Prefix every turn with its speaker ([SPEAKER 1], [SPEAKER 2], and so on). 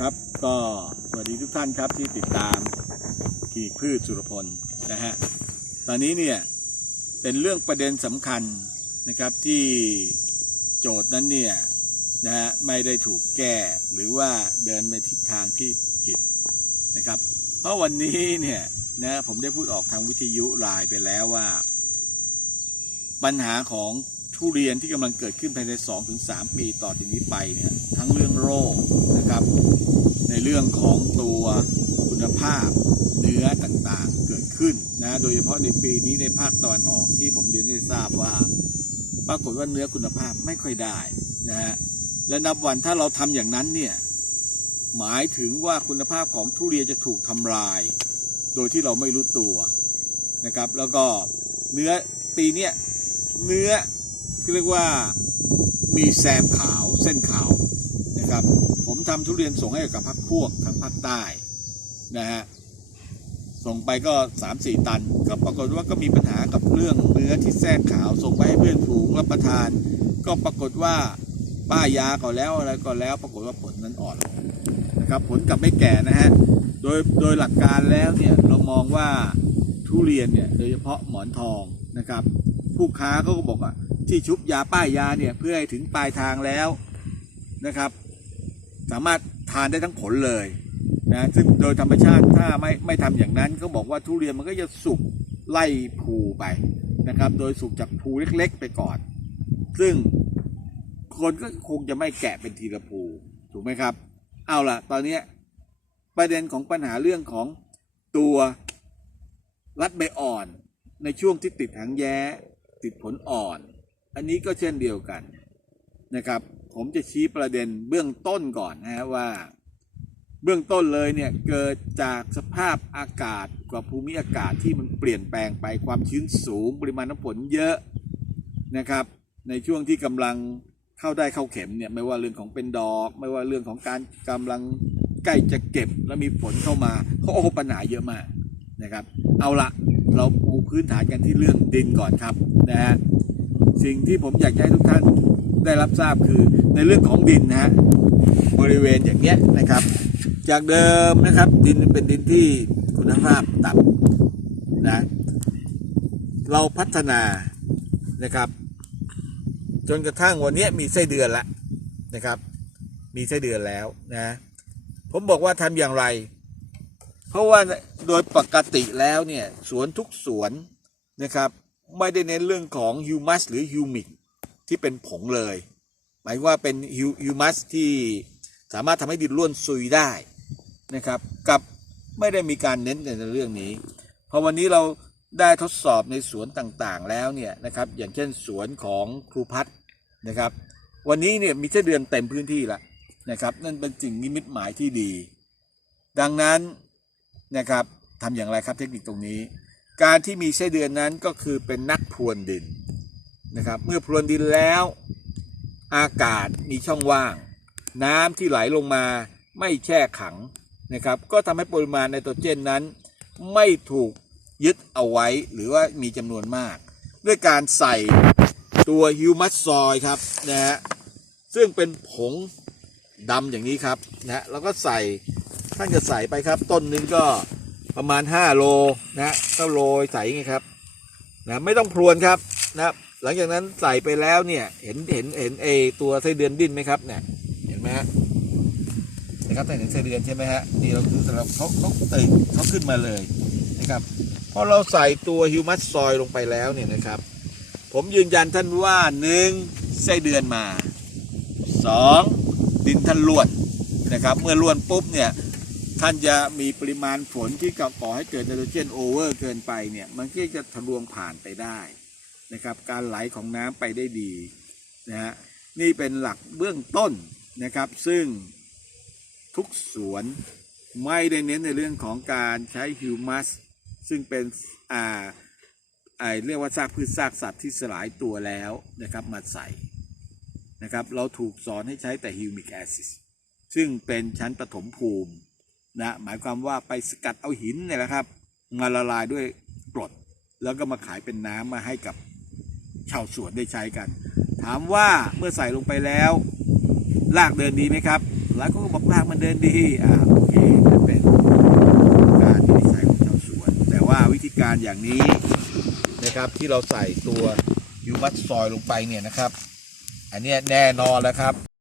[SPEAKER 1] ครับก็สวัสดีทุกท่านครับที่ติดตามขีกพืชสุรพลนะฮะตอนนี้เนี่ยเป็นเรื่องประเด็นสำคัญนะครับที่โจทย์นั้นเนี่ยนะฮะไม่ได้ถูกแก้หรือว่าเดินไปทิศทางที่ผิดนะครับ เพราะวันนี้เนี่ยนะผมได้พูดออกทางวิทยุไลน์ไปแล้วว่า ปัญหาของทุเรียนที่กำลังเกิดขึ้นภายใน 2-3 ปีต่อจากนี้ไปเนี่ยทั้งเรื่องโรค นะครับ ในเรื่องของตัวคุณภาพเนื้อต่างๆเกิดขึ้นนะโดยเฉพาะในปีนี้ในภาคตะวันออกที่ผมเรียนได้ทราบว่า ปรากฏว่าเนื้อคุณภาพไม่ค่อยได้นะฮะและนับวันถ้าเราทำอย่างนั้นเนี่ยหมายถึงว่าคุณภาพของทุเรียนจะถูกทำลาย โดยที่เราไม่รู้ตัวนะครับ แล้วก็เนื้อปีเนี้ยเนื้อเรียกว่ามีแซมขาวเส้นขาว นะครับ ผมทำทุเรียนส่งให้กับพักพวกทางภาคใต้นะฮะส่งไปก็สามสี่ตัน ก็ปรากฏว่าก็มีปัญหากับเรื่องเนื้อที่แทรกขาวส่งไปให้เพื่อนฝูงรับประทาน ก็ปรากฏว่าป้ายาก็แล้วอะไรก็แล้ว ปรากฏว่าผลนั้นอ่อนลงนะครับผลกลับไม่แก่นะฮะโดยโดยหลักการแล้วเนี่ยเรามองว่าทุเรียนเนี่ยโดยเฉพาะหมอนทองนะครับ ผู้ค้าเขาก็บอกว่าที่ชุบยาป้ายยาเนี่ยเพื่อให้ถึงปลายทางแล้วนะครับ สามารถทานได้ทั้งผลเลยนะซึ่งโดยธรรมชาติถ้าไม่ไม่ทำอย่างนั้นเขาบอกว่าทุเรียนมันก็จะสุกไล่ภูไปนะครับ โดยสุกจากภูเล็กๆ ไปก่อน ซึ่งคนก็คงจะไม่แกะเป็นทีละภูถูกไหมครับ เอาล่ะ ตอนนี้ประเด็นของปัญหาเรื่องของตัวรัดใบอ่อนในช่วงที่ติดหางแย้ ติดผลอ่อน อันนี้ก็เช่นเดียวกันนะครับ ผมจะชี้ประเด็นเบื้องต้นก่อนนะฮะว่า เบื้องต้นเลยเนี่ยเกิดจากสภาพอากาศกับภูมิอากาศที่มันเปลี่ยนแปลงไปความชื้นสูง ปริมาณน้ำฝนเยอะนะครับ ในช่วงที่กำลังเข้าได้เข้าเข็มเนี่ยไม่ว่าเรื่องของเป็นดอก ไม่ว่าเรื่องของการกำลังใกล้จะเก็บแล้วมีฝนเข้ามาโอ้โหปัญหาเยอะมากนะครับ เอาละเราปูพื้นฐานกันที่เรื่องดินก่อนครับนะฮะสิ่งที่ผมอยากให้ทุกท่าน ได้รับทราบคือในเรื่องของดินนะฮะบริเวณอย่างเนี้ยนะครับ จากเดิมนะครับดินเป็นดินที่คุณภาพต่ำนะเราพัฒนานะครับ จนกระทั่งวันนี้มีไส้เดือนแล้วนะครับ มีไส้เดือนแล้วนะผมบอกว่าทำอย่างไร เพราะว่าโดยปกติแล้วเนี่ยสวนทุกสวนนะครับ ไม่ได้เน้นเรื่องของฮิวมัสหรือฮิวมิก ที่เป็นผงเลย หมายว่าเป็นฮิวมัสที่สามารถทำให้ดินร่วนซุยได้นะครับ กับไม่ได้มีการเน้นในเรื่องนี้พอวันนี้เราได้ทดสอบในสวนต่างๆแล้วเนี่ยนะครับ อย่างเช่นสวนของครูพัฒน์นะครับ วันนี้เนี่ยมีไส้เดือนเต็มพื้นที่ละนะครับ นั่นเป็นสิ่งนิมิตหมายที่ดี ดังนั้นนะครับทำอย่างไรครับเทคนิคตรงนี้ การที่มีไส้เดือนนั้นก็คือเป็นนักพรวนดิน นะครับ เมื่อพรวนดินแล้ว อากาศมีช่องว่าง น้ำที่ไหลลงมาไม่แช่ขังนะครับ ก็ทำให้ปริมาณไนโตรเจนนั้น ไม่ถูกยึดเอาไว้หรือว่ามีจำนวนมาก ด้วยการใส่ตัวฮิวมัสซอยครับนะฮะซึ่งเป็นผงดำอย่างนี้ครับนะฮะแล้วก็ใส่ท่านจะใส่ไปครับ ต้นนึงก็ประมาณ 5 โลนะฮะก็โรยใส่อย่างครับนะไม่ต้องพรวนครับนะครับ หลังจากนั้นใส่ไปแล้วเนี่ยเห็นเห็นเห็นเอตัวไส้เดือนดิ้นไหมครับเนี่ยเห็นไหมฮะนะครับเห็นไส้เดือนใช่ไหมฮะนี่เราคือสำหรับเขาเขาตื่นเขาขึ้นมาเลยนะครับพอเราใส่ตัวฮิวมัสซอยลงไปแล้วเนี่ยนะครับ ผมยืนยันท่านว่าหนึ่งไส้เดือนมาสองดินท่านล้วนนะครับ เมื่อล้วนปุ๊บเนี่ยท่านจะมีปริมาณฝนที่ก่อให้เกิดไนโตรเจนโอเวอร์เกินไปเนี่ยมันก็จะทะลวงผ่านไปได้ นะครับการไหลของน้ำไปได้ดีนะฮะนี่เป็นหลักเบื้องต้นนะครับ ซึ่งทุกสวนไม่ได้เน้นในเรื่องของการใช้ฮิวมัสซึ่งเป็นอ่าไอเรียกว่าซากพืชซากสัตว์ที่สลายตัวแล้วนะครับมาใส่นะครับเราถูกสอนให้ใช้แต่ฮิวมิกแอซิดซึ่งเป็นชั้นปฐมภูมินะหมายความว่าไปสกัดเอาหินเนี่ยแหละครับ มาละลายด้วยกรด แล้วก็มาขายเป็นน้ำมาให้กับ ชาวสวนได้ใช้กัน ถามว่าเมื่อใส่ลงไปแล้วรากเดินดีไหมครับ แล้วก็บอกรากมันเดินดีอ่าโอเคเป็นการวินิจฉัยของชาวสวน แต่ว่าวิธีการอย่างนี้นะครับที่เราใส่ตัวยูมัสซอยลงไปเนี่ยนะครับ อันนี้แน่นอนแล้วครับ